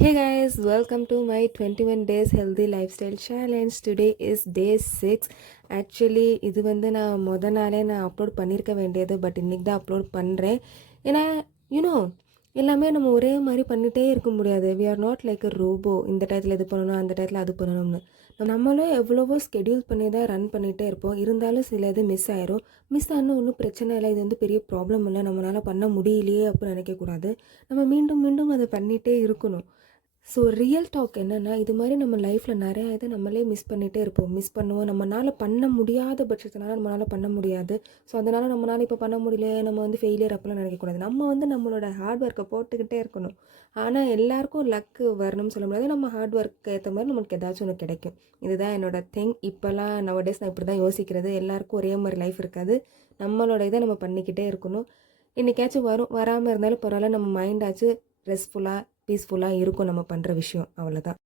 Hey guys, welcome to my 21 days healthy lifestyle challenge. Today is day 6. Actually இது வந்து நான் நாளே நான் அப்லோட் பண்ணியிருக்க வேண்டியது, பட் இன்றைக்கி தான் அப்லோட் பண்ணுறேன். ஏன்னா யூனோ எல்லாமே நம்ம ஒரே மாதிரி பண்ணிகிட்டே இருக்க முடியாது. We are not like a robot. இந்த டயத்தில் இது பண்ணணும், அந்த டயத்தில் அது பண்ணணும்னு நம்மளும் எவ்வளவோ ஸ்கெடியூல் பண்ணி தான் ரன் பண்ணிகிட்டே இருப்போம். இருந்தாலும் சில இது மிஸ் ஆயிரும். மிஸ் ஆனால் ஒன்றும் பிரச்சனை இல்லை, இது வந்து பெரிய ப்ராப்ளம் இல்லை, நம்மளால் பண்ண முடியலையே அப்படின்னு நினைக்கக்கூடாது. நம்ம மீண்டும் மீண்டும் அதை பண்ணிகிட்டே இருக்கணும். ஸோ ரியல் டாக் என்னென்னா, இது மாதிரி நம்ம லைஃப்பில் நிறையா இதை நம்மளே மிஸ் பண்ணிகிட்டே இருப்போம். மிஸ் பண்ணுவோம். நம்மளால் பண்ண முடியாத பட்சத்தினால நம்மளால் பண்ண முடியாது. ஸோ அதனால் நம்மளால் இப்போ பண்ண முடியல, நம்ம வந்து ஃபெயிலியர் அப்போலாம் நினைக்கக்கூடாது. நம்ம வந்து நம்மளோட ஹார்ட் ஒர்க்கை போட்டுக்கிட்டே இருக்கணும். ஆனால் எல்லாருக்கும் லக்கு வரணும்னு சொல்ல முடியாது. நம்ம ஹார்ட் ஒர்க்கு ஏற்ற மாதிரி நம்மளுக்கு ஏதாச்சும் ஒன்று கிடைக்கும். இதுதான் என்னோட திங். இப்போல்லாம் நவடேஸ் நான் இப்படி தான் யோசிக்கிறது. எல்லாருக்கும் ஒரே மாதிரி லைஃப் இருக்காது. நம்மளோட இதை நம்ம பண்ணிக்கிட்டே இருக்கணும். என்றைக்காச்சும் வரும், வராமல் இருந்தாலும் பரவாயில்ல. நம்ம மைண்டாச்சும் ரெஸ்ட்ஃபுல்லாக பீஸ்ஃபுல்லாக இருக்கும் நம்ம பண்ணுற விஷயம். அவ்வளோதான்.